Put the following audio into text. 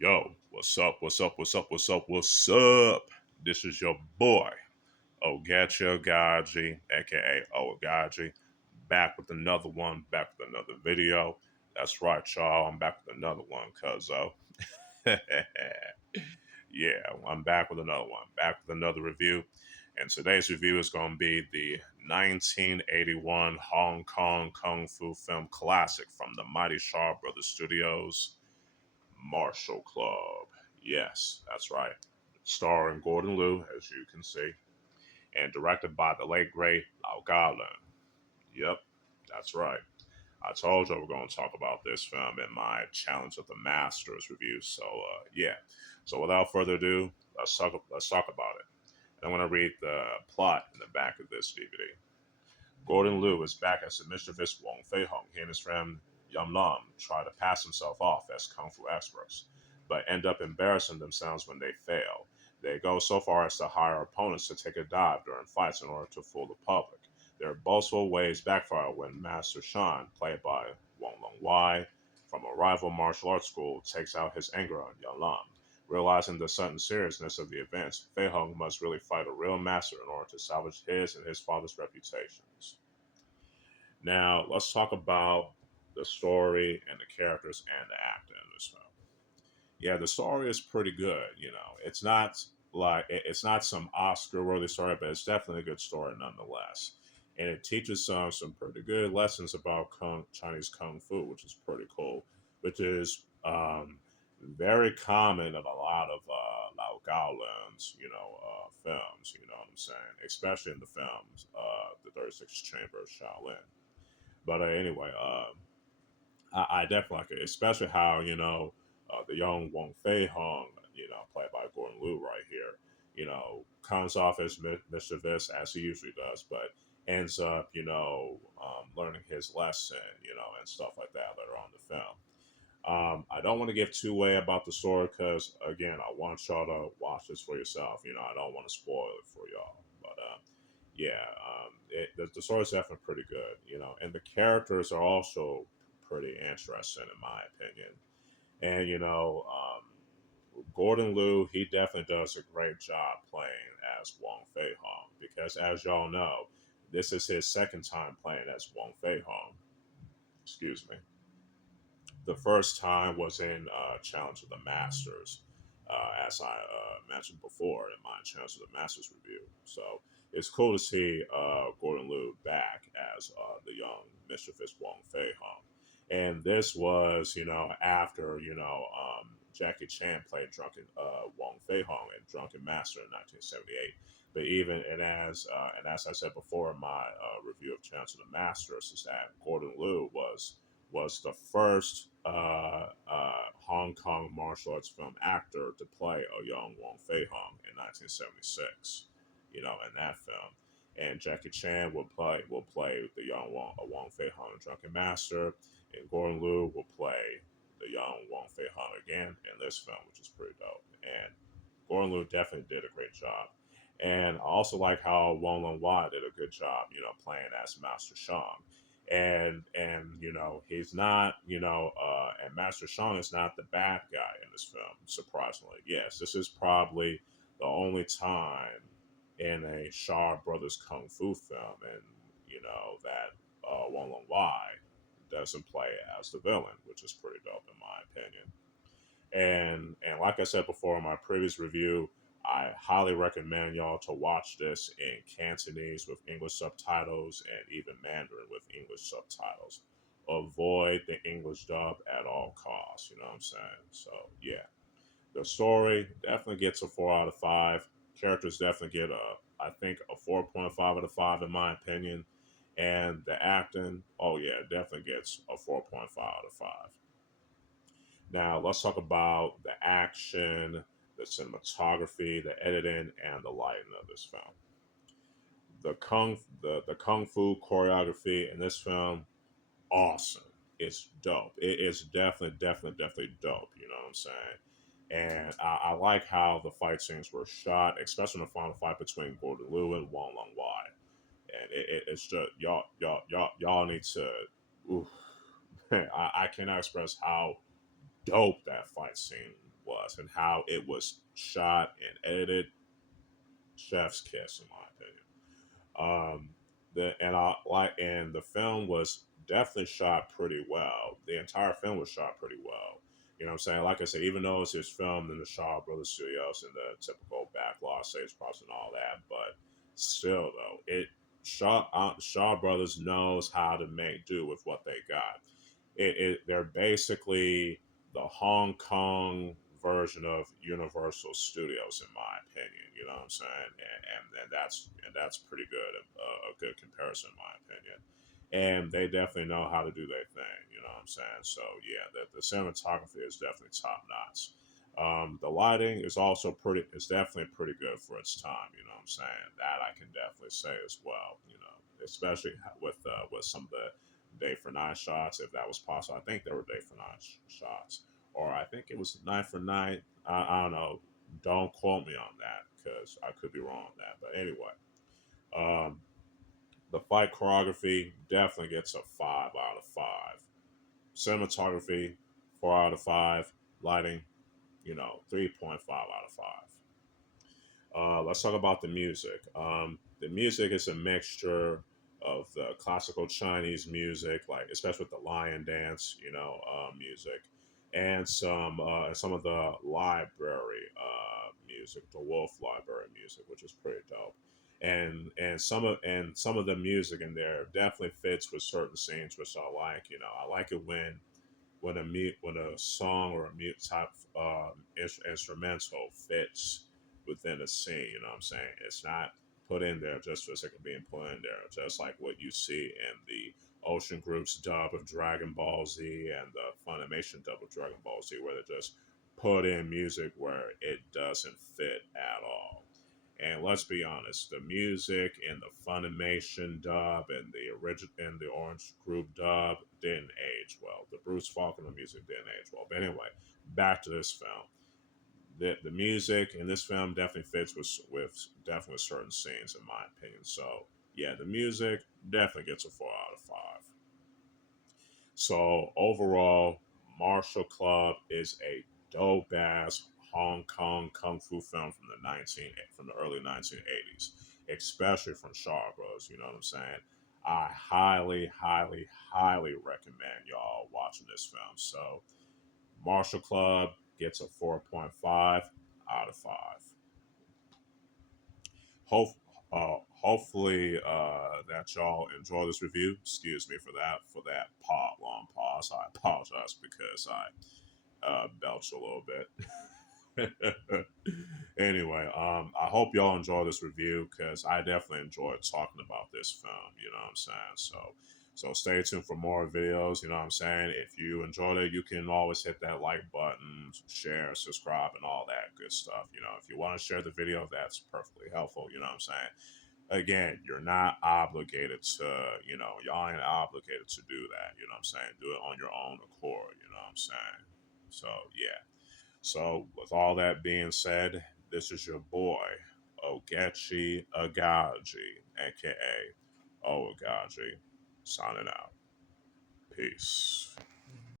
Yo, what's up? What's up? What's up? What's up? What's up? This is your boy, Oaghaji, aka Oaghaji, back with another one, back with another video. That's right, y'all. I'm back with another one, yeah, I'm back with another one, back with another review. And today's review is going to be the 1981 Hong Kong Kung Fu film classic from the Mighty Shaw Brothers Studios, Martial Club. Yes, that's right. Starring Gordon Liu, as you can see, and directed by the late great Leung. Yep, that's right. I told you we're going to talk about this film in my Challenge of the Masters review. So yeah. So without further ado, let's talk about it. And I'm going to read the plot in the back of this DVD. Gordon Liu is back as the mischievous Wang Fei Hong. He and his friend Yum Lam try to pass themselves off as kung fu experts, but end up embarrassing themselves when they fail. They go so far as to hire opponents to take a dive during fights in order to fool the public. Their boastful ways backfire when Master Shan, played by Wang Long from a rival martial arts school, takes out his anger on Yum Lam. Realizing the sudden seriousness of the events, Fei Hong must really fight a real master in order to salvage his and his father's reputations. Now, let's talk about the story and the characters and the acting in this film. Yeah, the story is pretty good. It's not it's not some Oscar-worthy story, but it's definitely a good story nonetheless. And it teaches some pretty good lessons about Chinese kung fu, which is pretty cool. Which is very common in a lot of Lao Gaolin's, films. You know what I'm saying? Especially in the films, the 36 Chamber of Shaolin. But anyway, I definitely like it, especially how the young Wong Fei Hong, played by Gordon Liu right here, comes off as mischievous as he usually does, but ends up, learning his lesson, and stuff like that later on in the film. I don't want to give too away about the story because, again, I want y'all to watch this for yourself. I don't want to spoil it for y'all. But yeah, the story's definitely pretty good, and the characters are also pretty interesting in my opinion. And Gordon Liu, he definitely does a great job playing as Wong Fei Hong because, as y'all know, this is his second time playing as Wong Fei Hong. Excuse me. The first time was in Challenge of the Masters, as I mentioned before in my Challenge of the Masters review. So it's cool to see Gordon Liu back as the young mischievous Wong Fei Hong. And this was, after, Jackie Chan played Drunken Wong Fei Hong in Drunken Master in 1978. But even and as I said before in my review of Chance of the Masters, is that Gordon Liu was the first Hong Kong martial arts film actor to play a young Wong Fei Hong in 1976. In that film, and Jackie Chan will play the young Wong Fei Hong in Drunken Master, and Gordon Liu will play the young Wong Fei Hong again in this film, which is pretty dope. And Gordon Liu definitely did a great job. And I also like how Wong Lung Wai did a good job, playing as Master Shang. And he's not, and Master Shang is not the bad guy in this film, surprisingly. Yes, this is probably the only time in a Shaw Brothers Kung Fu film, and that Wong Lung Wai doesn't play as the villain, which is pretty dope in my opinion. And like I said before in my previous review, I highly recommend y'all to watch this in Cantonese with English subtitles and even Mandarin with English subtitles. Avoid the English dub at all costs. You know what I'm saying? So yeah, the story definitely gets a 4 out of 5. Characters definitely get I think a 4.5 out of 5 in my opinion. And the acting, oh yeah, definitely gets a 4.5 out of 5. Now, let's talk about the action, the cinematography, the editing, and the lighting of this film. The kung fu choreography in this film, awesome. It's dope. It's definitely dope. You know what I'm saying? And I like how the fight scenes were shot, especially in the final fight between Gordon Liu and Wong Lung Wai. And it's just y'all need to. Oof, I cannot express how dope that fight scene was and how it was shot and edited. Chef's kiss, in my opinion. The film was definitely shot pretty well. The entire film was shot pretty well. You know what I'm saying? Like I said, even though it's just filmed in the Shaw Brothers Studios and the typical backlot stage props and all that, but still though, Shaw Brothers knows how to make do with what they got. They're basically the Hong Kong version of Universal Studios, in my opinion. You know what I'm saying? And that's pretty good, a good comparison, in my opinion. And they definitely know how to do their thing. You know what I'm saying? So yeah, the cinematography is definitely top notch. The lighting is also pretty. It's definitely pretty good for its time. You know what I'm saying? That I can definitely say as well. You know, especially with some of the day for night shots, if that was possible. I think there were day for night shots, or I think it was night for night. I don't know. Don't quote me on that because I could be wrong on that. But anyway, um, the fight choreography definitely gets a 5 out of 5. Cinematography, 4 out of 5. Lighting, 3.5 out of 5. Let's talk about the music. The music is a mixture of the classical Chinese music, like especially with the lion dance, music, and some of the library music, the Wolf Library music, which is pretty dope. And some of the music in there definitely fits with certain scenes, which I like. I like it when a song or a mute type instrumental fits within a scene. You know what I'm saying? It's not put in there just for the sake of being put in there. Just like what you see in the Ocean Group's dub of Dragon Ball Z and the Funimation dub of Dragon Ball Z, where they just put in music where it doesn't fit at all. And let's be honest, the music in the Funimation dub and the original and the Orange Group dub didn't age well. The Bruce Faulkner music didn't age well. But anyway, back to this film. The music in this film definitely fits with certain scenes, in my opinion. So yeah, the music definitely gets a 4 out of 5. So overall, Martial Club is a dope ass Hong Kong kung fu film from the early 1980s, especially from Shaw Bros. You know what I'm saying? I highly, highly, highly recommend y'all watching this film. So Martial Club gets a 4.5 out of 5. Hope, hopefully that y'all enjoy this review. Excuse me for that long pause. I apologize because I belched a little bit. Anyway, I hope y'all enjoy this review because I definitely enjoyed talking about this film. You know what I'm saying? So stay tuned for more videos. You know what I'm saying? If you enjoyed it, you can always hit that like button, share, subscribe, and all that good stuff. If you want to share the video, that's perfectly helpful. You know what I'm saying? Again, you're not obligated to, y'all ain't obligated to do that. You know what I'm saying? Do it on your own accord. You know what I'm saying? So yeah. So, with all that being said, this is your boy, Oaghaji, aka Oaghaji, signing out. Peace.